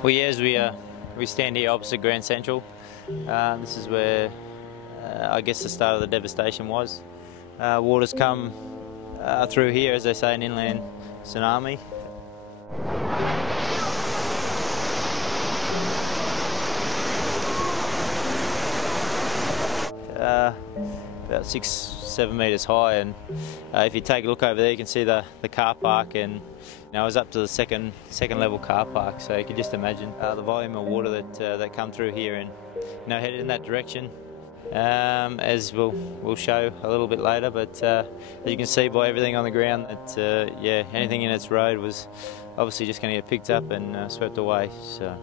Well, yeah, as we stand here opposite Grand Central, this is where I guess the start of the devastation was. Waters come through here, as they say, an inland tsunami. About 6-7 metres high, and if you take a look over there, you can see the car park, and I was up to the second level car park, so you can just imagine the volume of water that come through here, and headed in that direction, as we'll show a little bit later. But as you can see by everything on the ground, that yeah, anything in its road was obviously just going to get picked up and swept away. So.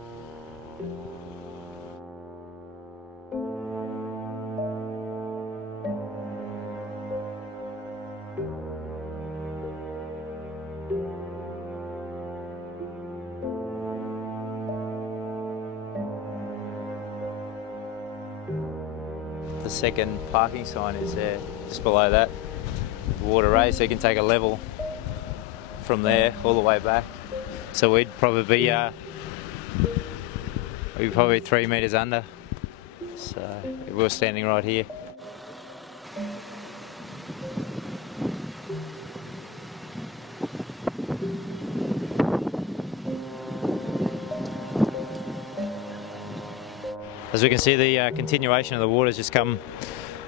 The second parking sign is there, just below that, the water raised, so you can take a level from there all the way back. So we'd probably be 3 metres under. So we're standing right here. As we can see, the continuation of the water has just come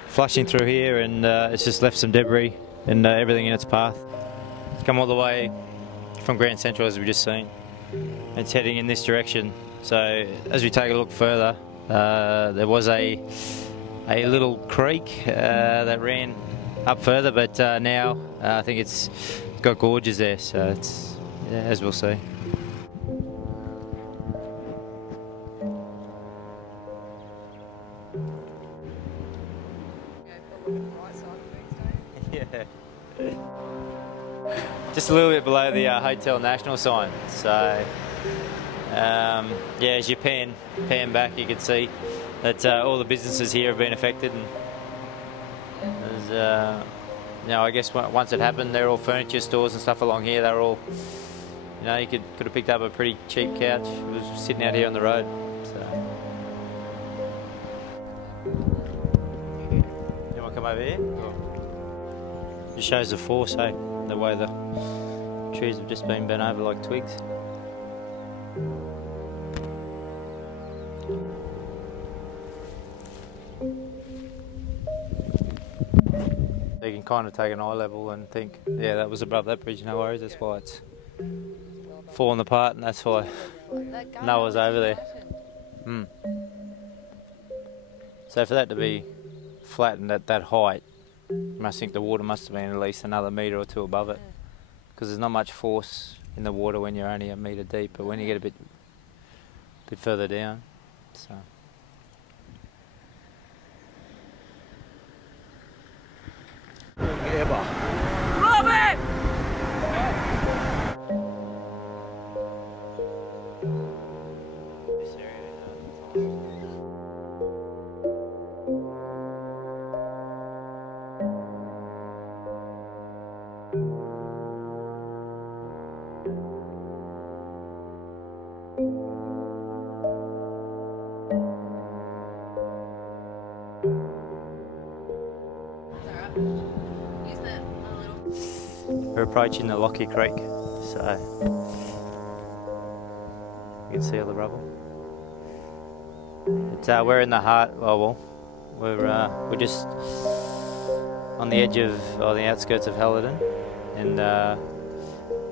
flushing through here, and it's just left some debris and everything in its path. It's come all the way from Grand Central, as we've just seen. It's heading in this direction. So as we take a look further, there was a little creek that ran up further, but now I think it's got gorges there, so it's, yeah, as we'll see. Yeah. Just a little bit below the Hotel National sign. So yeah, as you pan back, you can see that all the businesses here have been affected. And there's, I guess once it happened, they're all furniture stores and stuff along here. They're all, you could have picked up a pretty cheap couch. It was sitting out here on the road. So. You want to come over here? Or? Just shows the force, eh? The way the trees have just been bent over like twigs. You can kind of take an eye level and think, yeah, that was above that bridge, no worries, that's why it's fallen apart, and that's why Noah's over there. So for that to be flattened at that height, I must think the water must have been at least another metre or two above it, because there's not much force in the water when you're only a metre deep, but when you get a bit further down, so. Robert! We're approaching the Lockyer Creek, so you can see all the rubble. But, we're in the heart. We're just on the edge of, or the outskirts of Helidon, and the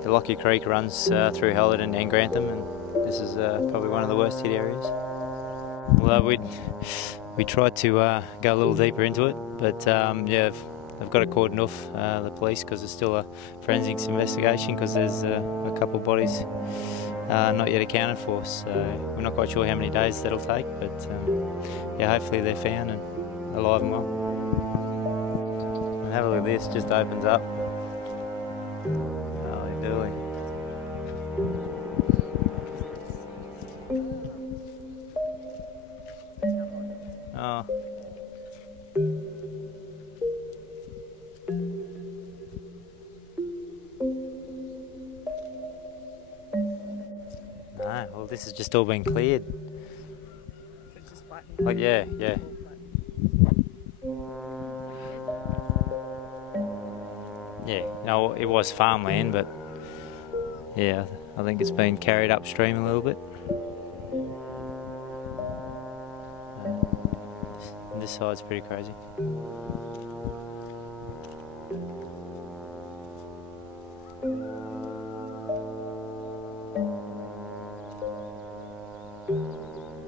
Lockyer Creek runs through Helidon and Grantham, and this is probably one of the worst hit areas. Although we tried to go a little deeper into it, but yeah. They've got to cordon off the police because there's still a forensics investigation, because there's a couple of bodies not yet accounted for, so we're not quite sure how many days that'll take, but yeah, hopefully they're found and alive and well. And have a look at this, just opens up. Holy dooly. Oh. No, well, this has just all been cleared. It's just flat. Like, yeah. Yeah, no, it was farmland, but yeah, I think it's been carried upstream a little bit. This side's pretty crazy.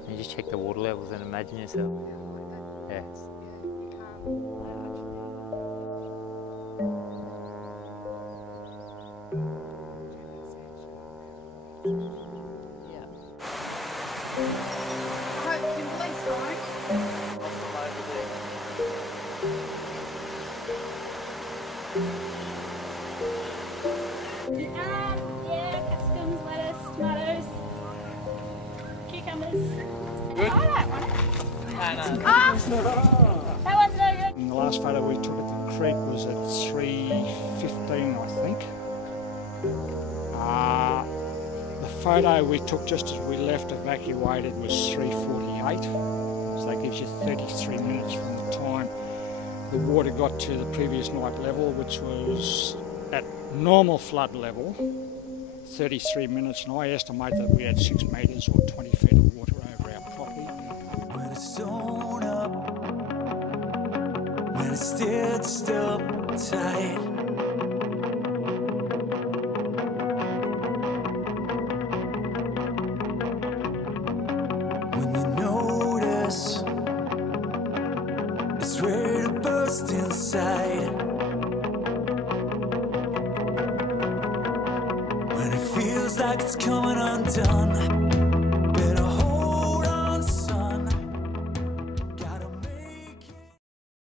You just check the water levels and imagine yourself. Yeah. Yeah, capsicums, lettuce, tomatoes, cucumbers. Good? Oh, that one. That one's no good. And the last photo we took at the creek was at 3:15, I think. The photo we took just as we left evacuated was 3:48. So that gives you 33 minutes from the time the water got to the previous night level, which was at normal flood level, 33 minutes. And I estimate that we had 6 metres or 20 feet of water over our property. When it's sewn up, when it's stitched up tight, when you notice it's ready to burst inside, when it feels like it's coming undone.